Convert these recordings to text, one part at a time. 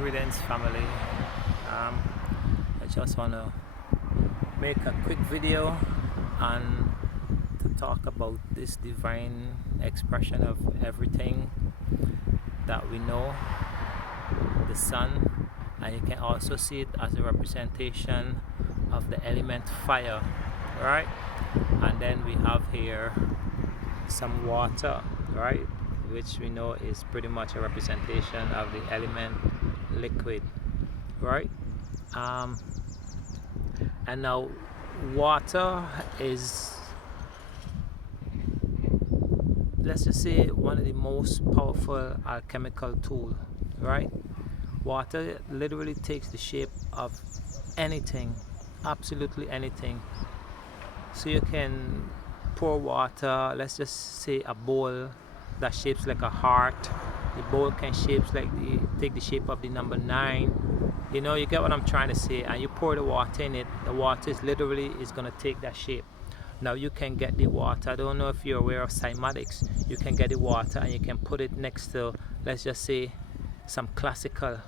Greetings, family. I just want to make a quick video and to talk about this divine expression of everything that we know, the sun, and you can also see it as a representation of the element fire, right? And then we have here some water, right, which we know is pretty much a representation of the element liquid, right? And now water is, let's just say, one of the most powerful alchemical tool, right? Water literally takes the shape of anything, absolutely anything. So you can pour water, let's just say a bowl that shapes like a heart. The bowl can take the shape of the number 9. You know, you get what I'm trying to say. And you pour the water in it, the water is literally gonna take that shape. Now you can get the water, I don't know if you're aware of cymatics. You can get the water and you can put it next to, let's just say, some classical,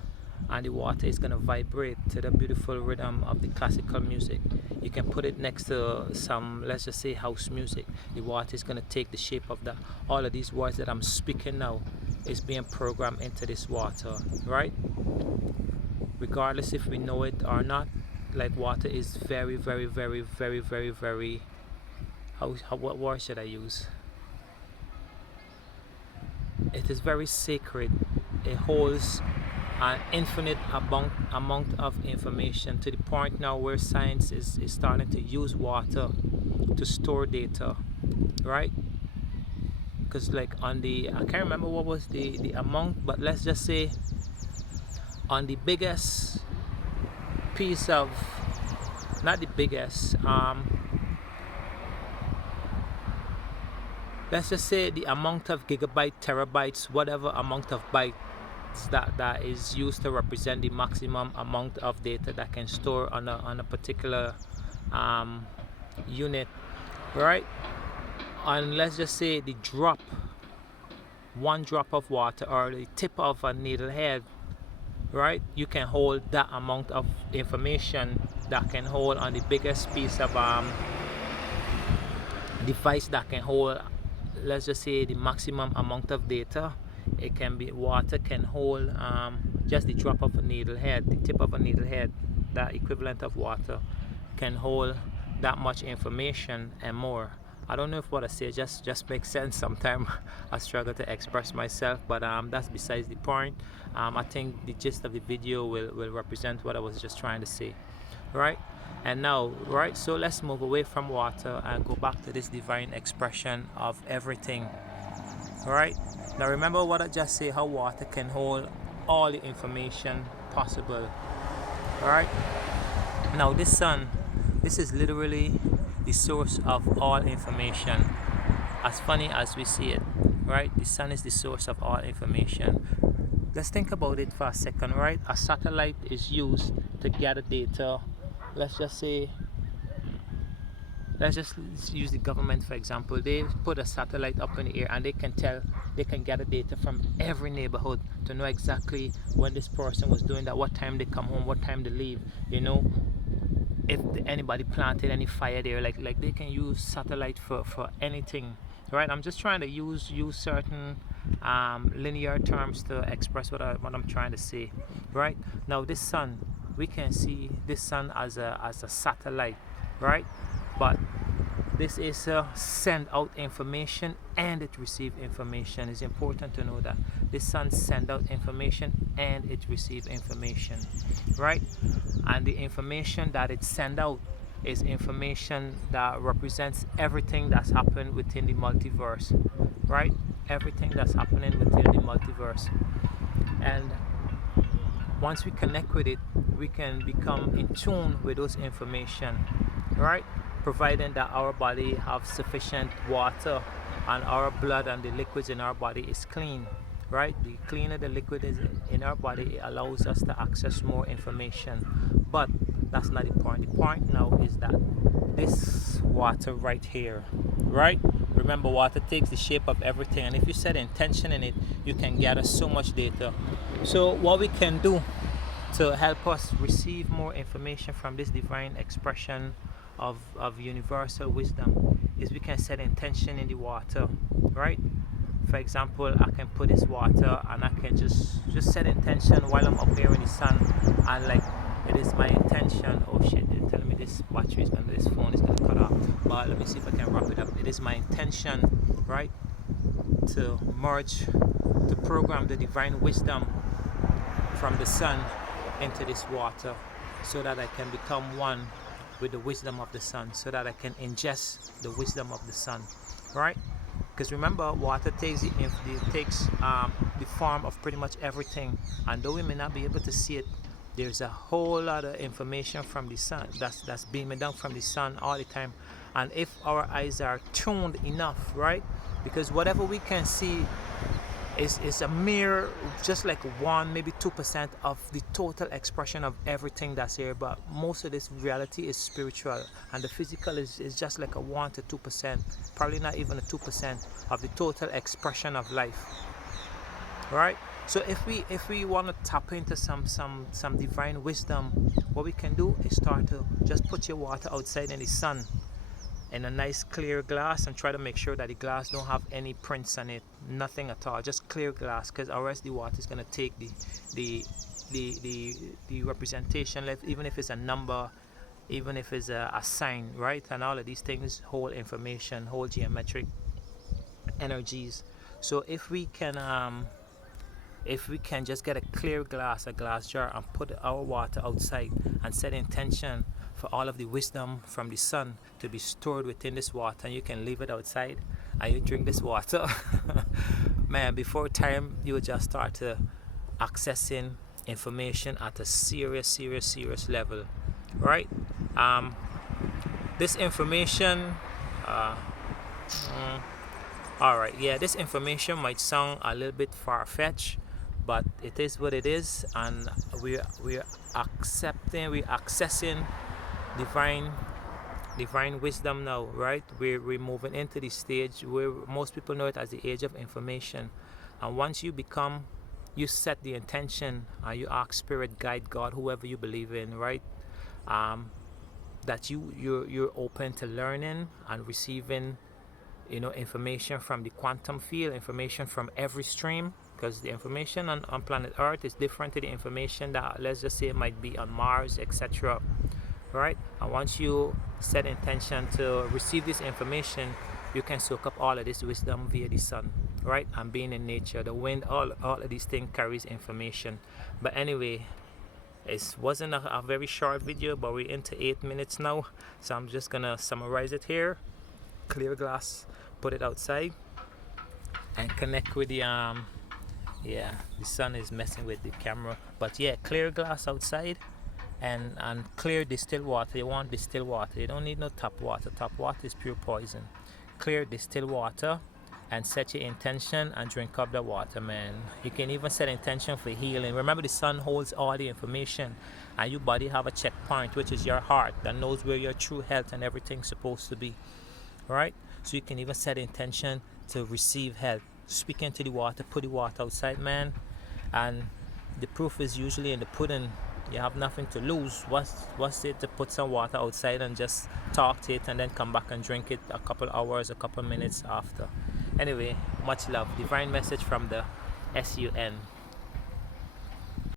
and the water is going to vibrate to the beautiful rhythm of the classical music. You can put it next to some, let's just say, house music. The water is going to take the shape of that. All of these words that I'm speaking now is being programmed into this water, right? Regardless if we know it or not, like, water is very, very, very, very, very, very, what word should I use? It is very sacred. It holds an infinite amount of information, to the point now where science is starting to use water to store data, right? Because like on the, I can't remember what was the amount, but let's just say on the biggest piece of, not the biggest, let's just say the amount of gigabyte, terabytes, whatever amount of bytes that is used to represent the maximum amount of data that can store on a particular unit, right? And let's just say the drop, one drop of water, or the tip of a needle head, right? You can hold that amount of information that can hold on the biggest piece of device that can hold, let's just say, the maximum amount of data. It can be, water can hold just the drop of a needle head, the tip of a needle head, that equivalent of water can hold that much information and more. I don't know if what I say just makes sense. Sometimes I struggle to express myself, but that's besides the point. I think the gist of the video will represent what I was just trying to say, right? And now, right, so let's move away from water and go back to this divine expression of everything, right? Now remember what I just said, how water can hold all the information possible, alright? Now this sun, this is literally the source of all information. As funny as we see it, right? The sun is the source of all information. Let's think about it for a second, right? A satellite is used to gather data. Let's just use the government for example. They put a satellite up in the air and they can gather data from every neighborhood to know exactly when this person was doing that, what time they come home, what time they leave, you know, if anybody planted any fire there. Like they can use satellite for anything, right? I'm just trying to use certain linear terms to express what I'm trying to say, right? Now this sun, we can see this sun as a satellite, right? But this is send out information and it receive information. It's important to know that this sun send out information and it receive information, right? And the information that it send out is information that represents everything that's happened within the multiverse, right? Everything that's happening within the multiverse. And once we connect with it, we can become in tune with those information, right? Providing that our body have sufficient water and our blood and the liquids in our body is clean, right? The cleaner the liquid is in our body, it allows us to access more information. But That's not the point. The point now is that this water right here, right? Remember, water takes the shape of everything, and if you set intention in it, you can gather so much data. So what we can do to help us receive more information from this divine expression of universal wisdom is we can set intention in the water, right? For example, I can put this water and I can just set intention while I'm up here in the sun, and like, it is my intention. Oh shit, they're telling me this battery is gonna, this phone is gonna cut off, but let me see if I can wrap it up. It is my intention, right, to merge, to program the divine wisdom from the sun into this water, so that I can become one with the wisdom of the sun, so that I can ingest the wisdom of the sun, right? Because remember, water takes the form of pretty much everything, and though we may not be able to see it, there's a whole lot of information from the sun that's beaming down from the sun all the time. And if our eyes are tuned enough, right, because whatever we can see is a mere, just like 1, maybe 2% of the total expression of everything that's here. But most of this reality is spiritual, and the physical is just like a 1 to 2%, probably not even a 2% of the total expression of life, right? So if we want to tap into some divine wisdom, what we can do is start to just put your water outside in the sun in a nice clear glass, and try to make sure that the glass don't have any prints on it, nothing at all, just clear glass, because otherwise the water is going to take the representation, even if it's a number, even if it's a sign, right? And all of these things hold information, hold geometric energies. So if we can just get a clear glass, a glass jar, and put our water outside and set intention for all of the wisdom from the sun to be stored within this water, and you can leave it outside and you drink this water, man, before time you will just start to accessing information at a serious level, right? This information all right, yeah, this information might sound a little bit far-fetched, but it is what it is, and we're accessing divine wisdom now, right? We're moving into the stage where most people know it as the age of information. And once you set the intention, and you ask spirit, guide, God, whoever you believe in, right, that you're open to learning and receiving, information from the quantum field, information from every stream, because the information on planet Earth is different to the information that, let's just say, might be on Mars, etc., right? And once you set intention to receive this information, you can soak up all of this wisdom via the sun, right? And being in nature, the wind, all of these things carries information. But anyway, it wasn't a very short video, but we're into 8 minutes now, so I'm just gonna summarize it here. Clear glass, put it outside, and connect with the the sun is messing with the camera, but yeah, clear glass outside, and clear distilled water. You want distilled water, you don't need no tap water. Tap water is pure poison. Clear distilled water, and set your intention and drink up the water, man. You can even set intention for healing. Remember, the sun holds all the information, and your body have a checkpoint, which is your heart, that knows where your true health and everything's supposed to be, right? So you can even set intention to receive health. Speak into the water, put the water outside, man. And the proof is usually in the pudding. You have nothing to lose. What's it to put some water outside and just talk to it, and then come back and drink it a couple hours, a couple minutes after. Anyway, much love. Divine message from the SUN.